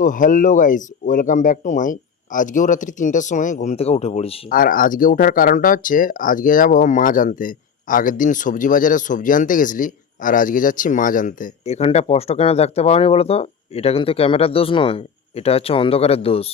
তো hello guys, welcome back to my. আজকেও রাত্রি 3টার সময় ঘুম থেকে উঠে পড়েছি। আর আজকে ওঠার কারণটা হচ্ছে আজকে যাব মাছ আনতে। আগের দিন সবজি বাজারে সবজি আনতে গেছিলি, আর আজকে যাচ্ছি মাছ আনতে। এখানটা স্পষ্ট কেন দেখতে পাওনি বলো তো? এটা কিন্তু ক্যামেরার দোষ নয়, এটা হচ্ছে অন্ধকারের দোষ।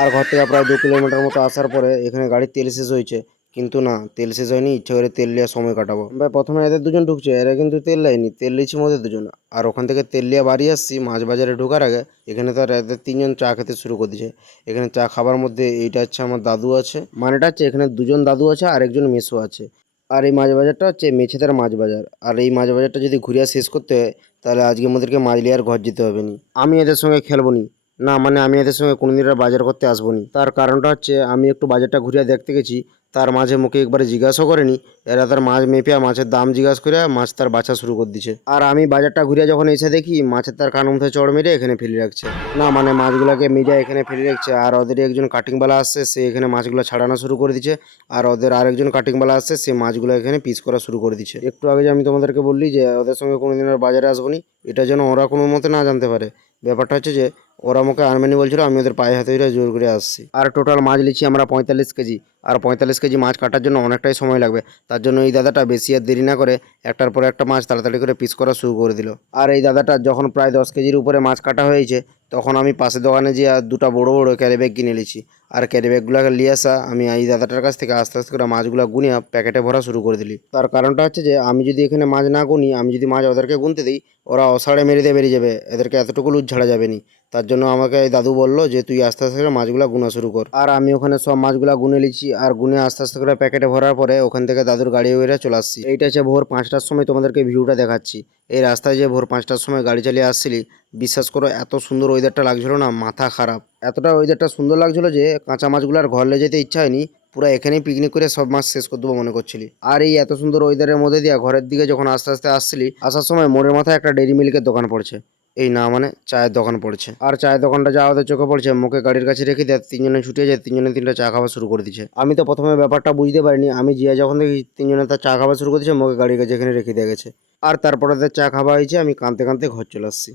আর ঘর থেকে প্রায় 2 কিলোমিটার মতো আসার পরে এখানে গাড়ির তেল শেষ হয়েছে। কিন্তু না, তেল শেষ হয়নি, ইচ্ছে করে তেল নেওয়ার সময় কাটাবো। ভাই প্রথমে এদের দুজন ঢুকছে, এরা কিন্তু তেল নেয়নি, তেল নিচ্ছি ওদের দুজন। আর ওখান থেকে তেল নিয়ে বাড়ি আসছি মাছ বাজারে ঢোকার আগে। এখানে তো আর এদের তিনজন চা খেতে শুরু করে দিয়েছে। এখানে চা খাবার মধ্যে এইটা হচ্ছে আমার দাদু আছে, মানেটা হচ্ছে এখানে দুজন দাদু আছে আর একজন মেসো আছে। আর এই মাছ বাজারটা হচ্ছে মেছেদার মাছ বাজার। আর এই মাছ বাজারটা যদি ঘুরিয়ে শেষ করতে হয় তাহলে আজকে আমাদেরকে মাছ নিয়ে আর ঘর যেতে হবে নি। আমি এদের সঙ্গে খেলবো নি, না মানে আমি এদের সঙ্গে কোনোদিন আর বাজার করতে আসবো নি। তার কারণটা হচ্ছে আমি একটু বাজারটা ঘুরিয়ে দেখতে গেছি, তার মাঝে মুখে একবারে জিজ্ঞাসাও করেনি, এরা তার মাছ মেপিয়া মাছের দাম জিজ্ঞাসা করে মাছ তার বাছা শুরু করে দিচ্ছে। আর আমি বাজারটা ঘুরিয়ে যখন এসে দেখি মাছের তার কান মুখে চড় মেরে এখানে ফেলে রাখছে, না মানে মাছগুলোকে মিডিয়া এখানে ফেলে রাখছে। আর ওদের একজন কাটিংবালা আসছে, সে এখানে মাছগুলো ছাড়ানো শুরু করে দিচ্ছে। আর ওদের আরেকজন কাটিংবালা আসছে, সে মাছগুলো এখানে পিস করা শুরু করে দিচ্ছে। একটু আগে যে আমি তোমাদেরকে বললি যে ওদের সঙ্গে কোনোদিন আর বাজারে আসবো নি, এটা যেন ওরা কোনো মতে না জানতে পারে। ব্যাপারটা হচ্ছে যে ওরা আমাকে আর্মেনি বলছিল, আমি ওদের পায়ে হাতে ধরে জোর করে আসছি। আর টোটাল মাছ লিছি আমরা 45 কেজি। আর 45 কেজি মাছ কাটার জন্য অনেকটাই সময় লাগবে। তার জন্য এই দাদাটা বেশি আর দেরি না করে একটার পর একটা মাছ তাড়াতাড়ি করে পিস করা শুরু করে দিল। আর এই দাদাটা যখন প্রায় 10 কেজির উপরে মাছ কাটা হয়েছে, তখন আমি পাশে দোকানে যেয়ে আর দুটো বড় বড় ক্যারি ব্যাগ কিনে নিয়েছি। আর ক্যারি ব্যাগগুলোকে নিয়ে আসা আমি এই দাদাটার কাছ থেকে আস্তে আস্তে করে মাছগুলো গুনিয়া প্যাকেটে ভরা শুরু করে দিলি। তার কারণটা হচ্ছে যে আমি যদি এখানে মাছ না গুনি, আমি যদি মাছ ওদেরকে গুনতে দিই, ওরা অসাড়ে মেরে দিয়ে বেরিয়ে যাবে, এদেরকে এতটুকু লুজ ছাড়া যাবে নি। তার জন্য আমাকে এই দাদু বললো যে তুই আস্তে আস্তে করে মাছগুলো গুনা শুরু কর। আর আমি ওখানে সব মাছগুলো গুনে নিচ্ছি, আর গুনে আস্তে আস্তে করে প্যাকেটে ভরার পরে ওখান থেকে দাদুর গাড়ি বেরিয়ে চলে আসছি। এইটা হচ্ছে ভোর 5টার সময় তোমাদেরকে ভিউটা দেখাচ্ছি। এই রাস্তায় যে ভোর 5টার সময় গাড়ি চালিয়ে আসছিলি, বিশ্বাস করো এত সুন্দর ওয়েদারটা লাগছিল না, মাথা খারাপ। এতটা ওয়েদারটা সুন্দর লাগছিল যে কাঁচা মাছগুলো আর ঘর নিয়ে যেতে ইচ্ছা হয়নি, পুরো এখানেই পিকনিক করে সব মাছ শেষ করে দেবো মনে করছিলি। আর এই এত সুন্দর ওয়েদারের মধ্যে দিয়ে ঘরের দিকে যখন আস্তে আস্তে আসছিলি, আসার সময় মোড়ের মাথায় একটা ডেইরি মিল্কের দোকান পড়ছে। এই না মানে চায়ের দোকান পড়ছে। আর চায়ের দোকানটা যা ওদের চোখে পড়ছে, মুখে গাড়ির কাছে রেখে দেয়, তিনজনে ছুটে যায়, তিনজনে তিনটা চা খাওয়া শুরু করে দিচ্ছে। আমি তো প্রথমে ব্যাপারটা বুঝতে পারিনি, আমি জিয়া যখন দেখি তিনজনে তার চা খাওয়া শুরু করে দিচ্ছে, মুখে গাড়ির কাছে এখানে রেখে দেওয়া গেছে। আর তারপরে তাদের চা খাওয়া হয়েছে, আমি কাঁদতে কাঁদতে ঘর চলে আসছি।